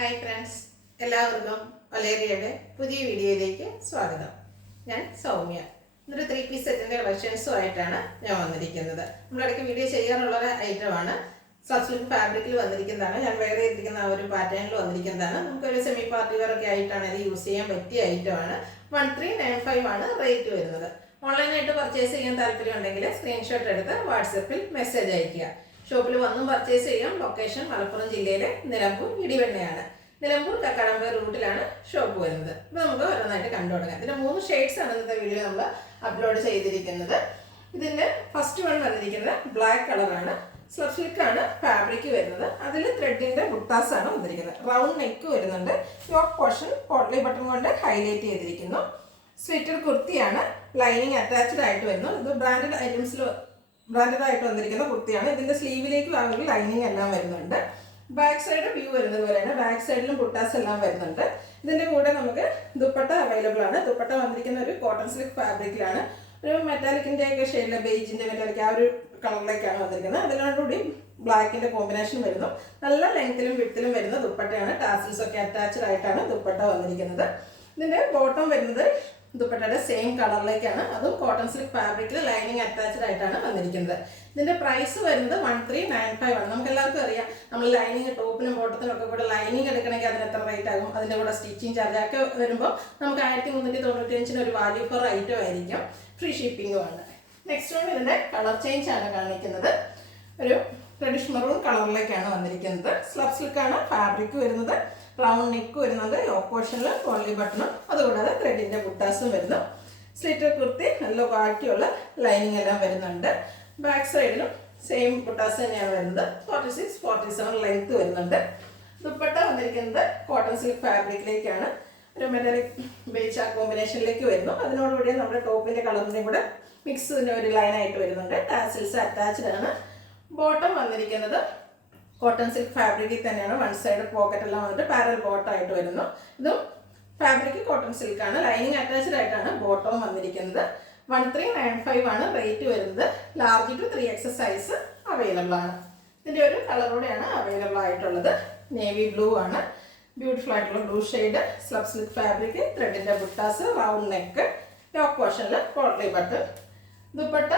Hi friends, എല്ലാവർക്കും വലേറിയയുടെ പുതിയ വീഡിയോയിലേക്ക് സ്വാഗതം. ഞാൻ സൗമ്യ. ഇന്നൊരു 3 പീസ് സെറ്റിൻ്റെ കളക്ഷൻസുമായിട്ടാണ് ഞാൻ വന്നിരിക്കുന്നത്. നമ്മളിടയ്ക്ക് വീഡിയോ ചെയ്യാനുള്ള ഐറ്റമാണ്. സിൽക്ക് ഫാബ്രിക്കിൽ വന്നിരിക്കുന്നതാണ്. ഞാൻ വെയർ ചെയ്തിരിക്കുന്ന ആ ഒരു പാറ്റേണിൽ വന്നിരിക്കുന്നതാണ്. നമുക്കൊരു സെമി പാർട്ടി വെയർ ഒക്കെ ആയിട്ടാണ് ഇത് യൂസ് ചെയ്യാൻ പറ്റിയ ഐറ്റമാണ്. 1395 ആണ് റേറ്റ് വരുന്നത്. ഓൺലൈനായിട്ട് പർച്ചേസ് ചെയ്യാൻ താല്പര്യമുണ്ടെങ്കിൽ സ്ക്രീൻഷോട്ട് എടുത്ത് വാട്സപ്പിൽ മെസ്സേജ് അയയ്ക്കുക. ഷോപ്പിൽ വന്നും പർച്ചേസ് ചെയ്യാം. ലൊക്കേഷൻ മലപ്പുറം ജില്ലയിലെ നിലമ്പൂർ ഇടിവെണ്ണയാണ്. നിലമ്പൂർ കക്കാടമ്പ റൂട്ടിലാണ് ഷോപ്പ് വരുന്നത്. അപ്പോൾ നമുക്ക് ഓരോന്നായിട്ട് കണ്ടു തുടങ്ങാം. ഇതിൻ്റെ 3 ഷെയ്ഡ്സ് ആണ് ഇന്നത്തെ വീഡിയോ നമ്മൾ അപ്ലോഡ് ചെയ്തിരിക്കുന്നത്. ഇതിൻ്റെ ഫസ്റ്റ് വൺ വന്നിരിക്കുന്നത് ബ്ലാക്ക് കളറാണ്. സിൽക്കാണ് ഫാബ്രിക് വരുന്നത്. അതിൽ ത്രെഡിൻ്റെ ബുട്ടാസ് ആണ് വന്നിരിക്കുന്നത്. റൗണ്ട് നെക്ക് വരുന്നുണ്ട്. യോക്ക് പോർഷൻ പോട്ട്ലി ബട്ടൺ കൊണ്ട് ഹൈലൈറ്റ് ചെയ്തിരിക്കുന്നു. സ്ലിറ്റഡ് കുർത്തിയാണ്. ലൈനിങ് അറ്റാച്ച്ഡ് ആയിട്ട് വരുന്നു. ഇത് ബ്രാൻഡഡ് ആയിട്ട് വന്നിരിക്കുന്ന കുർത്തിയാണ്. ഇതിൻ്റെ സ്ലീവിലേക്ക് ആ ഒരു ലൈനിങ് എല്ലാം വരുന്നുണ്ട്. ബാക്ക് സൈഡ് വ്യൂ വരുന്നത് പോലെയാണ്. ബാക്ക് സൈഡിലും ബുട്ടാസ് എല്ലാം വരുന്നുണ്ട്. ഇതിൻ്റെ കൂടെ നമുക്ക് ദുപ്പട്ട അവൈലബിൾ ആണ്. ദുപ്പട്ട വന്നിരിക്കുന്ന ഒരു കോട്ടൺ സിൽക്ക് ഫാബ്രിക്കിലാണ്. ഒരു മെറ്റാലിക്കിൻ്റെ ഒക്കെ ഷെയ്ഡിൽ ബേജിൻ്റെ മെറ്റാലിക് ആ ഒരു കളറിലേക്കാണ് വന്നിരിക്കുന്നത്. അതിനോടുകൂടി ബ്ലാക്കിൻ്റെ കോമ്പിനേഷൻ വരുന്നു. നല്ല ലെങ്ത്തിലും വിഡ്ത്തിലും വരുന്ന ദുപ്പട്ടയാണ്. ടാസിൽസ് ഒക്കെ അറ്റാച്ച്ഡ് ആയിട്ടാണ് ദുപ്പട്ട വന്നിരിക്കുന്നത്. ഇതിൻ്റെ ബോട്ടം വരുന്നത് ദുപ്പട്ടയുടെ സെയിം കളറിലേക്കാണ്. അതും കോട്ടൺ സിൽക്ക് ഫാബ്രിക്കിൽ ലൈനിങ് അറ്റാച്ച്ഡ് ആയിട്ടാണ് വന്നിരിക്കുന്നത്. ഇതിൻ്റെ പ്രൈസ് വരുന്നത് 1395 ആണ്. നമുക്ക് എല്ലാവർക്കും അറിയാം, നമ്മൾ ലൈനിങ് ടോപ്പിനും ബോട്ടത്തിനും ഒക്കെ കൂടെ ലൈനിങ് എടുക്കണമെങ്കിൽ അതിന് എത്ര റേറ്റ് ആകും. അതിൻ്റെ കൂടെ സ്റ്റിച്ചിങ് ചാർജ് ഒക്കെ വരുമ്പോൾ നമുക്ക് 1395 ഒരു വാല്യൂ ഫോർ ഐറ്റം ആയിരിക്കും. ഫ്രീ ഷിപ്പിംഗും ആണ്. നെക്സ്റ്റ് വൺ ഇതിൻ്റെ കളർ ചേഞ്ച് ആണ് കാണിക്കുന്നത്. ഒരു റെഡിഷ് മെറൂൺ കളറിലേക്കാണ് വന്നിരിക്കുന്നത്. സ്ലബ് സിൽക്കാണ് ഫാബ്രിക് വരുന്നത്. റൗണ്ട് നെക്ക് വരുന്നുണ്ട്. യോക്ക് പോർഷനിൽ പോട്ട്ലി ബട്ടണും അതുകൂടാതെ ത്രെഡിൻ്റെ ബുട്ടാസും വരുന്നു. സ്ലിറ്റർ കുർത്തി നല്ല ക്വാളിറ്റിയുള്ള ലൈനിങ് എല്ലാം വരുന്നുണ്ട്. ബാക്ക് സൈഡിലും സെയിം ബുട്ടാസ് തന്നെയാണ് വരുന്നത്. 46, 47 ലെങ്ത് വരുന്നുണ്ട്. ദുപ്പട്ട വന്നിരിക്കുന്നത് കോട്ടൺ സിൽക്ക് ഫാബ്രിക്കിലേക്കാണ്. ഒരു മെറ്റാലിക് ബേജ് ആ കോമ്പിനേഷനിലേക്ക് വരുന്നു. അതിനോടുകൂടി നമ്മുടെ ടോപ്പിൻ്റെ കളറിൻ്റെയും കൂടെ മിക്സിൻ്റെ ഒരു ലൈനായിട്ട് വരുന്നുണ്ട്. ടാസിൽസ് അറ്റാച്ച്ഡ് ആണ്. ബോട്ടം വന്നിരിക്കുന്നത് കോട്ടൺ സിൽക്ക് ഫാബ്രിക്കിൽ തന്നെയാണ്. വൺ സൈഡ് പോക്കറ്റ് എല്ലാം വന്നിട്ട് പാരൽ ബോട്ടമായിട്ട് വരുന്നു. ഇതും ഫാബ്രിക് കോട്ടൺ സിൽക്കാണ്. ലൈനിങ് അറ്റാച്ച്ഡ് ആയിട്ടാണ് ബോട്ടവും വന്നിരിക്കുന്നത്. 1395 ആണ് റേറ്റ് വരുന്നത്. Large to 3XS size available ആണ്. ഇതിൻ്റെ ഒരു കളറോടെയാണ് അവൈലബിൾ ആയിട്ടുള്ളത്. നേവി ബ്ലൂ ആണ്. ബ്യൂട്ടിഫുൾ ആയിട്ടുള്ള blue shade. Slub silk fabric, ത്രെഡിൻ്റെ ബുട്ടാസ്, റൗണ്ട് നെക്ക്, യോക്ക് പോർഷനിൽ potli button. Dupatta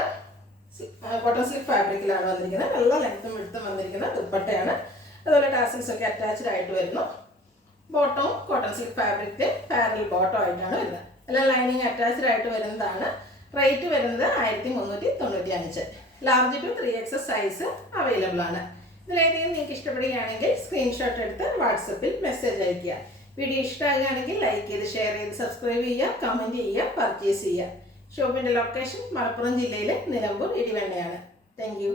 cotton silk ഫാബ്രിക്കിലാണ് വന്നിരിക്കുന്നത്. നല്ല ലെങ്ത്തും വിഡ്ത്തും വന്നിരിക്കുന്ന ദുപ്പട്ടയാണ്. അതുപോലെ ടാസിൽസ് ഒക്കെ അറ്റാച്ച്ഡ് ആയിട്ട് വരുന്നു. ബോട്ടവും കോട്ടൺ സിൽക്ക് ഫാബ്രിക്കിൽ പാരൽ ബോട്ടം ആയിട്ടാണ് വരുന്നത്. എല്ലാം ലൈനിങ് അറ്റാച്ച്ഡ് ആയിട്ട് വരുന്നതാണ്. റേറ്റ് വരുന്നത് 1395. Large to 3XS size available ആണ്. ഇതിലേതെങ്കിലും നിങ്ങൾക്ക് ഇഷ്ടപ്പെടുകയാണെങ്കിൽ സ്ക്രീൻഷോട്ട് എടുത്ത് വാട്സപ്പിൽ മെസ്സേജ് അയയ്ക്കുക. വീഡിയോ ഇഷ്ടമാകുകയാണെങ്കിൽ ലൈക്ക് ചെയ്ത് ഷെയർ ചെയ്ത് സബ്സ്ക്രൈബ് ചെയ്യുക, കമൻറ്റ് ചെയ്യുക, പർച്ചേസ് ചെയ്യുക. ഷോപ്പിൻ്റെ ലൊക്കേഷൻ മലപ്പുറം ജില്ലയിലെ നിലമ്പൂർ ഇടിവെണ്ണയാണ്. Thank you.